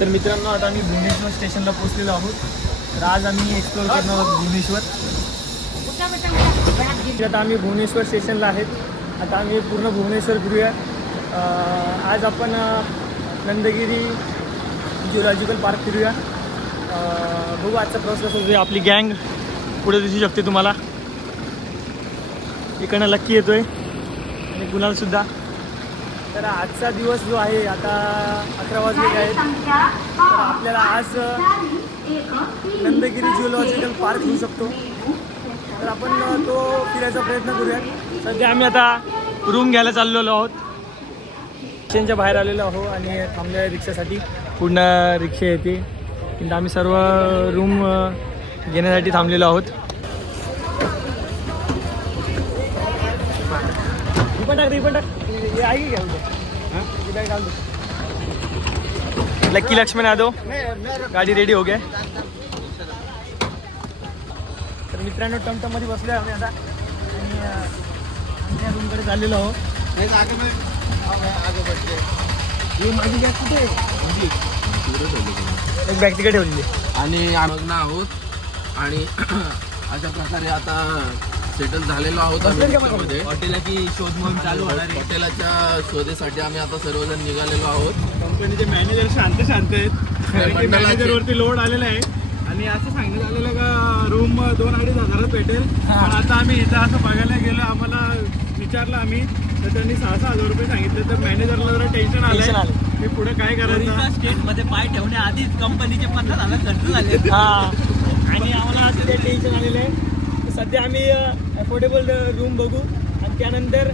तर मित्रांनो आता आम्ही भुवनेश्वर स्टेशनला पोहोचलेलो आहोत. तर आज आम्ही एक्सप्लोअर करणार आहोत भुवनेश्वर. आता आम्ही भुवनेश्वर स्टेशनला आहेत. आता आम्ही पूर्ण भुवनेश्वर फिरूया. आज आपण नंदगिरी जिओलॉजिकल पार्क फिरूया. बघू आजचा प्रवास कसा होतो. आपली गँग पुढे दिसू शकते तुम्हाला. इकडनं लक्की येतोय आणि कुणालसुद्धा. तर आजचा दिवस जो आहे आता 11 वाजलेले आहेत. तर आपल्याला आज नंदगिरी जिओलॉजिकल पार्क होऊ शकतो. तर आपण तो फिरायचा प्रयत्न करूया. सध्या आम्ही आता रूम घ्यायला चाललेलो आहोत. स्टेशनच्या बाहेर आलेलो आहो आणि थांबल्या रिक्षासाठी. पूर्ण रिक्षा येते. কিন্তু आम्ही सर्व रूम घेण्यासाठी थांबलेलो आहोत. लक्की लक्ष्मण यादव गाडी रेडी हो गया. तर मित्रांनो टमटममध्ये बसलो आहे आम्ही आता आणि आमच्या रूमकडे चाललेलो आहोत. एक बॅग तिकडे ठेवलेली आणि आम्ही आहोत आणि अशा प्रकारे आता सेटल झालेलो आहोत आम्ही हॉटेलाची शोध मोहीम चालू होणार आहे. हॉटेलाच्या शोधेसाठी आम्ही आता सर्वजण निघालेलो आहोत. कंपनीचे मॅनेजर शांत आहेत. मॅनेजरवरती लोड आलेला आहे आणि असं सांगण्यात आलेलं का रूम 2-2.5 हजारात भेटेल. पण आता आम्ही इथं असं बघायला गेलो. आम्हाला विचारलं आम्ही तर त्यांनी 6-6 हजार रुपये सांगितले. तर मॅनेजरला जरा टेन्शन आलं की पुढे काय करायचं. स्टेटमध्ये पाय ठेवण्याआधीच कंपनीचे 50,000 खर्च झाले. आणि आम्हाला असं ते टेन्शन आलेलं आहे. सध्या आम्ही अफोर्डेबल रूम बघू आणि त्यानंतर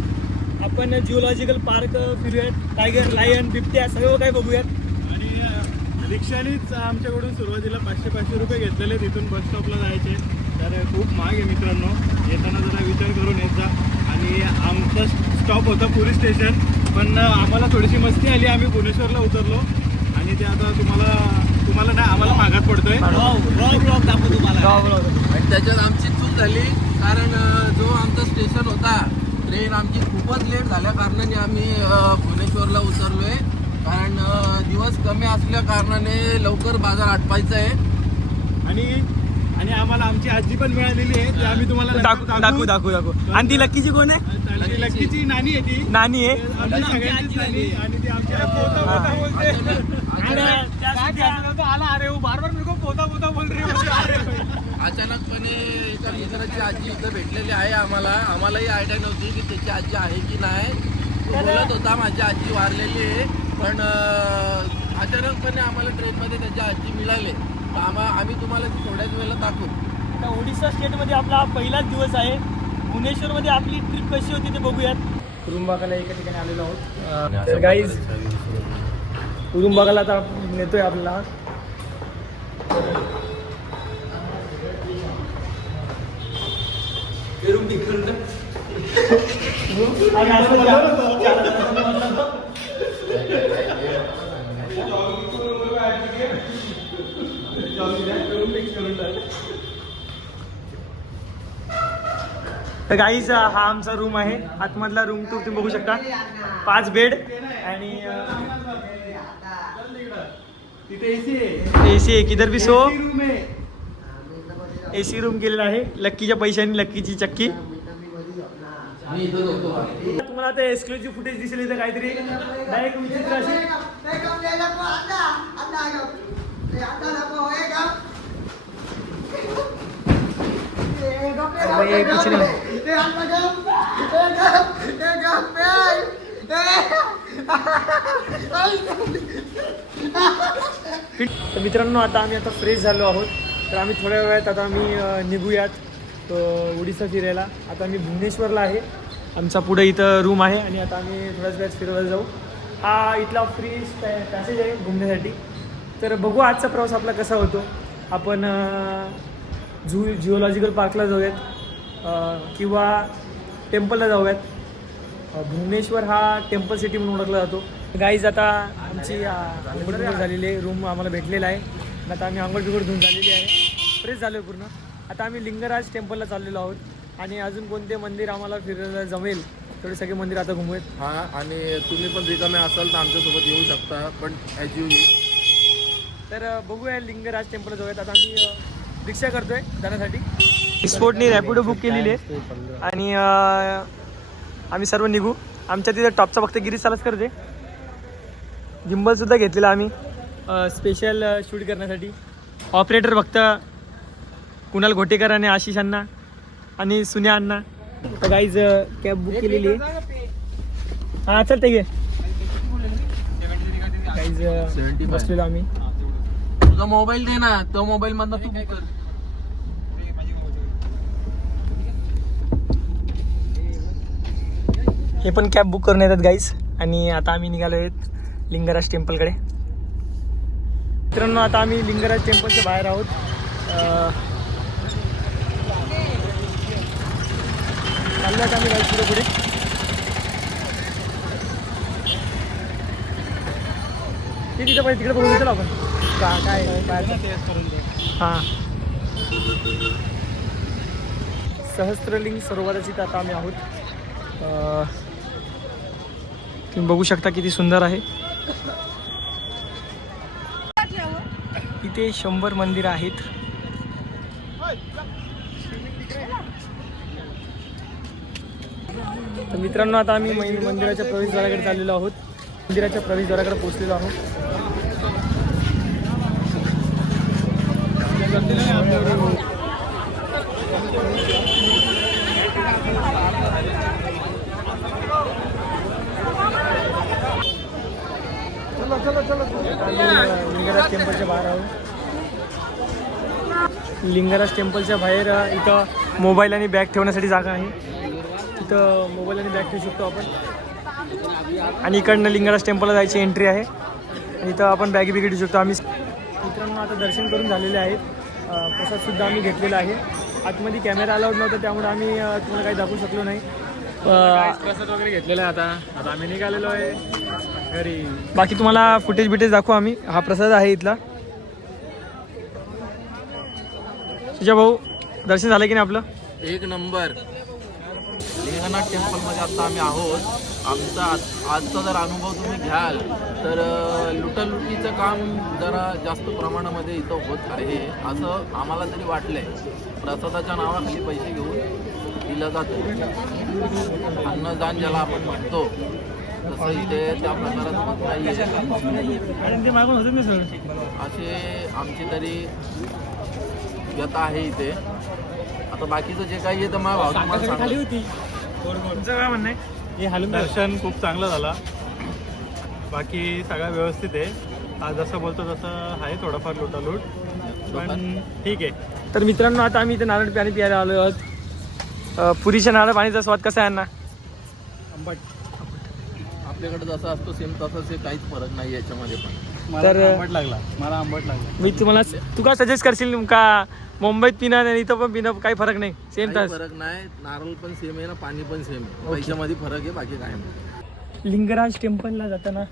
आपण जिओलॉजिकल पार्क फिरूयात. टायगर, लायन, बिबट्या सगळं काय बघूयात. आणि रिक्षानेच आमच्याकडून सुरुवातीला 500 रुपये घेतलेले. तिथून बस स्टॉपला जायचे. तर खूप महाग आहे मित्रांनो. येताना जरा विचार करून येत जा. आणि आमचा स्टॉप होता पुरी स्टेशन. पण आम्हाला थोडीशी मस्ती आली. आम्ही भुवनेश्वरला उतरलो आणि ते आता तुम्हाला नाही आम्हाला मागात पडतोय. ब्लॉग दाखवू तुम्हाला. आणि त्याच्यात आमची चूक झाली कारण जो आमचा स्टेशन होता ट्रेन आमची खूपच लेट झाल्या कारणाने आम्ही भुवनेश्वरला उतरलोय. कारण दिवस कमी असल्या कारणाने लवकर बाजार आटपायचा आहे. आणि आम्हाला आमची आजी पण मिळालेली आहे. ते आम्ही तुम्हाला दाखवू. आणि ती लक्कीची कोण आहे? लक्कीची नानी आहे. ती नानी आहे सगळ्यांचीच नानी. आणि ती आमची अचानकपणे एका मित्राची आजी इथं भेटलेली आहे. आम्हालाही आयडिया नव्हती की त्याची आजी आहे की नाही. तो बोलत होता माझी आजी वारलेली आहे. पण अचानकपणे आम्हाला ट्रेनमध्ये त्याची आजी मिळाली. आम्ही तुम्हाला थोड्याच वेळेला दाखवू. आता ओडिशा स्टेटमध्ये आपला पहिलाच दिवस आहे. भुवनेश्वरमध्ये आपली ट्रिप कशी होती ते बघूयात. रूम बघायला एका ठिकाणी आलेलो आहोत. तर गाईज रूम बघायला आता नेतोय आपल्याला. तर गाईज हा आमचा रूम आहे. आतमधला रूम तो तुम्ही बघू शकता. 5 बेड आणि एसी आहे. किधर भी सो एसी रूम केलेला आहे. लक्कीच्या पैशांनी लक्कीची चक्की. तुम्हाला ते एक्सक्लुझिव्ह फुटेज दिसेल तर काहीतरी डायरेक्ट विचित्र अशी. तर मित्रांनो आता आम्ही फ्रेश झालो आहोत. तर आम्ही थोड्या वेळात आता आम्ही निघूयात ओडिशा फिरायला. आता आम्ही भुवनेश्वरला आहे. आमचा पुढे इथं रूम आहे आणि आता आम्ही थोड्याच वेळात फिरवायला जाऊ. हा इथला फ्री पॅसेज आहे घुमण्यासाठी. तर बघू आजचा प्रवास आपला कसा होतो. आपण जिओलॉजिकल पार्कला जाऊयात किंवा टेम्पलला जाऊयात. भुवनेश्वर हा टेम्पल सिटी म्हणून ओळखला जातो. गाईज आता आमची आंघोळ झालेली आहे. रूम आम्हाला भेटलेला आहे. आता आम्ही आंघोळ धुवून झालेली आहे. फ्रेश झालो आहे पूर्ण. आता आम्ही लिंगराज टेम्पलला चाललेलो आहोत आणि अजून कोणते मंदिर आम्हाला फिरायला जमेल तेवढे सगळे मंदिर आता घुमूयात. हां, आणि तुम्ही पण रिकामे असाल तर आमच्यासोबत येऊ शकता. पण ॲज यू तर बघूया लिंगराज टेम्पल जाऊयात. आता आम्ही रिक्षा करतोय जाण्यासाठी. स्पोर्टनी रॅपिडो बुक केलेली आहे आणि आम्ही सर्व निघू. आमच्या तिथे टॉपचा फक्त गिरीश चालच करते. गिम्बल सुद्धा घेतलेला आम्ही स्पेशल शूट करण्यासाठी. ऑपरेटर फक्त कुणाल घोटेकर आणि आशिष अण्णा आणि सुन्या अण्णा. तर गाईज कॅब बुक केलेली आहे. हां चलते घे गाईज बसलेलो आम्ही. तुझा मोबाईल दे ना, तो मोबाईल मधनं तू बुक कर. हे पण कॅब बुक करून येतात गाईज. आणि आता आम्ही निघालो आहेत लिंगराज टेम्पलकडे. मित्रांनो आता आम्ही लिंगराज टेम्पलच्या बाहेर आहोत. चाललो आहेत आम्ही गाईज पुढे पुढे. ते तिथं पाहिजे तिकडे बघून चला आपण काय हां सहस्त्रलिंग सरोवराची आता आम्ही आहोत. तुम्ही बघू शकता किती सुंदर आहे. इथे 100 मंदिरं आहेत. तर मित्रांनो आता आम्ही मंदिराच्या प्रवेशद्वाराकडे चाललेलो आहोत. मंदिराच्या प्रवेशद्वाराकडे पोहोचलेलो आहोत. लिंगराज टेम्पलच्या बाहेर आहोत. लिंगराज टेम्पलच्या बाहेर इथं मोबाईल आणि बॅग ठेवण्यासाठी जागा आहे. तिथं मोबाईल आणि बॅग ठेवू शकतो आपण. आणि इकडनं लिंगराज टेम्पलला जायची एंट्री आहे. आणि इथं आपण बॅगी बिगी ठेवू शकतो. आम्ही मित्रांनो आता दर्शन करून झालेले आहेत. प्रसादसुद्धा आम्ही घेतलेला आहे. आतमध्ये कॅमेरा अलाउड नव्हता त्यामुळे आम्ही तुम्हाला काही दाखवू शकलो नाही. प्रसाद वगैरे घेतलेला आहे. आता आम्ही निघालेलो आहे घरी. बाकी तुम्हाला फुटेज बिटेज दाखवू आम्ही. हा प्रसाद आहे इथला. तुझ्या भाऊ दर्शन झालं की नाही आपलं? एक नंबर. लिंगनाथ टेम्पल मध्ये आता आम्ही आहोत. आमचा आजचा जर अनुभव तुम्ही घ्याल तर लुटालुटीचं काम जरा जास्त प्रमाणामध्ये इथं होत आहे असं आम्हाला तरी वाटलंय. प्रसादाच्या नावाखाली पैसे घेऊन दिलं जातं. अन्नदान ज्याला आपण म्हणतो तसं इथे त्या प्रकारात होत नाही. असे आमची तरी व्यथा आहे इथे. आता बाकीचं जे काही आहे तर मला भाव तुम्हाला सांगतो. तुमचं काय म्हणणं आहे? हे हालून दर्शन खूप चांगलं झाला. बाकी सगळं व्यवस्थित आहे. आज जसं बोलतो तसं आहे थोडंफार लुटालूट पण ठीक आहे. तर मित्रांनो आता आम्ही इथे नारळ पाणी प्यायला आलो आहोत. पुरीच्या नारळ पाणीचा स्वाद कसा आहे ना? आंबट. आपल्याकडे जसं असतो सेम तसंच आहे. काहीच फरक नाही याच्यामध्ये. पण तर आंबट लागला. मी तुम्हाला तू काय सजेस्ट करशील का मुंबईत पिणं आणि इथं पण पिणं काही फरक नाही? सेम काही तास फरक नाही. नारळ पण सेम आहे ना, पाणी पण सेम आहे. पैशामध्ये फरक आहे, बाकी काय नाही. लिंगराज टेम्पलला जाताना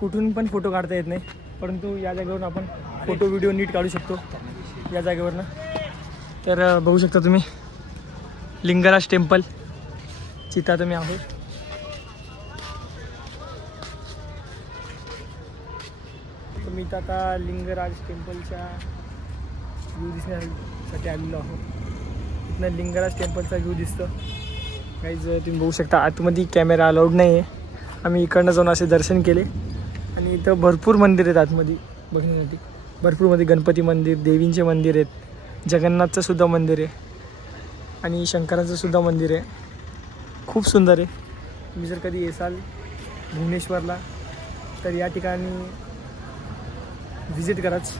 कुठून पण फोटो काढता येत नाही. परंतु या जागेवरून आपण फोटो व्हिडिओ नीट काढू शकतो या जागेवरनं. तर बघू शकता तुम्ही लिंगराज टेम्पल चिता तुम्ही आहोत. तर मी तर आता लिंगराज टेम्पलच्या व्ह्यू दिसण्यासाठी आलेलो आहोत. इथनं लिंगराज टेम्पलचा व्ह्यू दिसतो काहीच. तुम्ही बघू शकता आतमध्ये कॅमेरा अलाउड नाही आहे. आम्ही इकडनं जाऊन असे दर्शन केले. आणि इथं भरपूर मंदिर आहेत आतमध्ये बघण्यासाठी. भरपूरमध्ये गणपती मंदिर, देवींचे मंदिर आहेत, जगन्नाथचं सुद्धा मंदिर आहे आणि शंकराचं सुद्धा मंदिर आहे. खूप सुंदर आहे. तुम्ही जर कधी येसाल भुवनेश्वरला तर या ठिकाणी व्हिजिट कराच.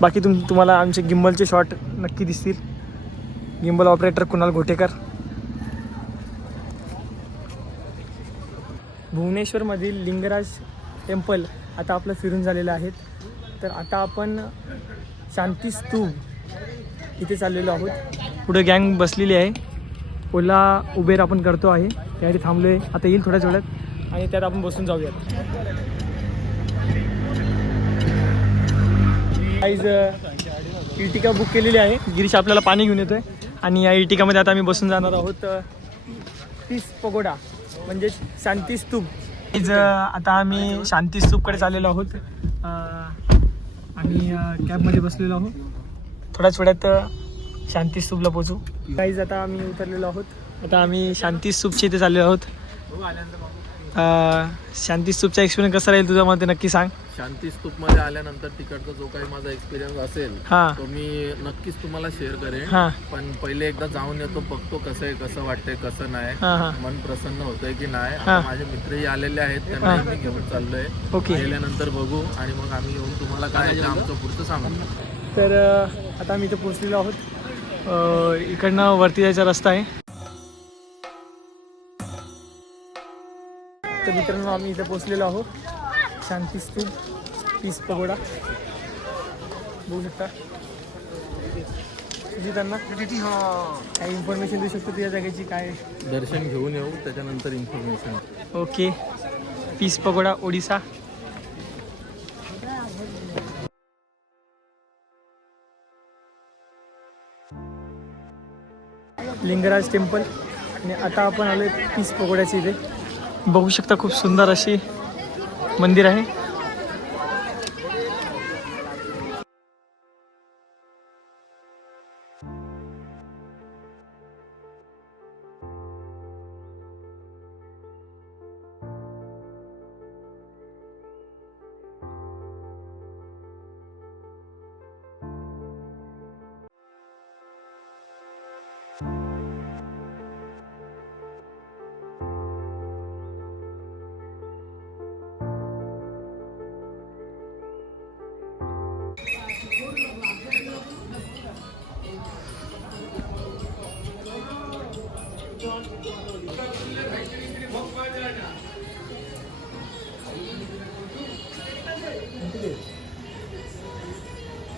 बाकी तुम्हाला आमचे गिम्बलचे शॉट नक्की दिसतील. Gimbal operator Kunal Ghotekar. भुवनेश्वरमधील लिंगराज टेम्पल आता आपलं फिरून झालेलं आहे. तर आता आपण शांती स्तूप इथे चाललेलो आहोत. पुढे गँग बसलेली आहे. ओला उबेर आपण करतो आहे. त्यासाठी थांबलो आहे. आता येईल थोड्याच वेळात आणि त्यात आपण बसून जाऊयात. गाईज इर्टिका बुक केलेली आहे. गिरीश आपल्याला पाणी घेऊन येतोय आणि या इर्टिकामध्ये आता आम्ही बसून जाणार आहोत पीस पगोडा म्हणजे शांती स्तूप. आता आम्ही शांती स्तूपकडे चाललेलो आहोत. आम्ही कॅबमध्ये बसलेलो आहोत. थोड्याच वेळात शांती स्तूपला पोचू. काहीच आता आम्ही उतरलेलो आहोत. आता आम्ही शांती स्तूपच्या इथे चाललेलो आहोत. शांती स्तूपचा एक्सपिरियन्स कसा राहील तुझ्या मते नक्की सांग. शांती स्तूपमध्ये आल्यानंतर तिकडचा जो काही माझा एक्सपिरियन्स असेल हां तो मी नक्कीच तुम्हाला शेअर करेन. हां पण पहिले एकदा जाऊन येतो, बघतो कसं आहे, कसं वाटतंय, कसं नाही, हां हां मन प्रसन्न होतंय की नाही. आता हां. माझे मित्रही आलेले आहेत, त्यांना मी घेऊन चाललोय. ओके. गेल्यानंतर बघू आणि मग आम्ही येऊन तुम्हाला काय आहे ते आमचं पुढचं सांगू. तर आता आम्ही इथं पोचलेलो आहोत. इकडनं वरती जायचा रस्ता आहे. तर मित्रांनो आम्ही इथं पोचलेलो आहोत. शांती स्तूप, पीस पगोडा बघू शकता. तुझी त्यांना काही इन्फॉर्मेशन देऊ शकतो तुझ्या जागेची काय. दर्शन घेऊन येऊ, त्याच्यानंतर information. Okay. Peace pagoda Odisha. Lingaraj temple. आणि आता आपण आलो पीस पगोड्याच्या इथे. बघू शकता खूप सुंदर अशी मंदिर आहे.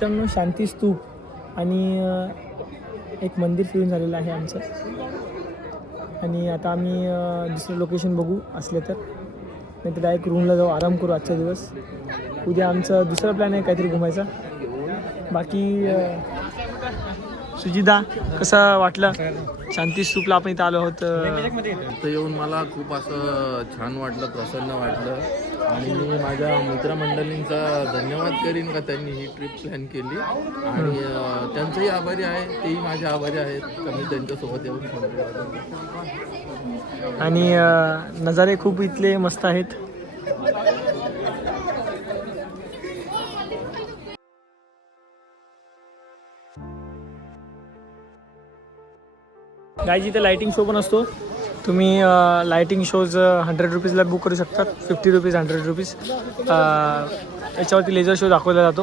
मित्रांनो शांती स्तूप आणि एक मंदिर फिरून झालेलं आहे आमचं. आणि आता आम्ही दुसरं लोकेशन बघू असले तर, नाही तर डायरेक्ट रूमला जाऊ, आराम करू आजचा दिवस. उद्या आमचा दुसरा प्लॅन आहे काहीतरी घुमायचा. बाकी सुजिता कसा वाटलं शांती स्तूपला आपण इथं आलो आहोत. इथं येऊन मला खूप असं छान वाटलं, प्रसन्न वाटलं. आणि मी माझ्या मित्रमंडळींचा धन्यवाद करीन का त्यांनी ही ट्रिप प्लॅन केली. आणि त्यांचंही आभारी आहे, तेही माझे आभारी आहेत का मी त्यांच्यासोबत येऊन आणि नजारे खूप इथले मस्त आहेत. गाईज इथे लाईटिंग शो पण असतो. तुम्ही लाईटिंग शोज 100 रुपीजला बुक करू शकतात. 50 रुपीज 100 रुपीज. याच्यावरती लेझर शो दाखवला जातो.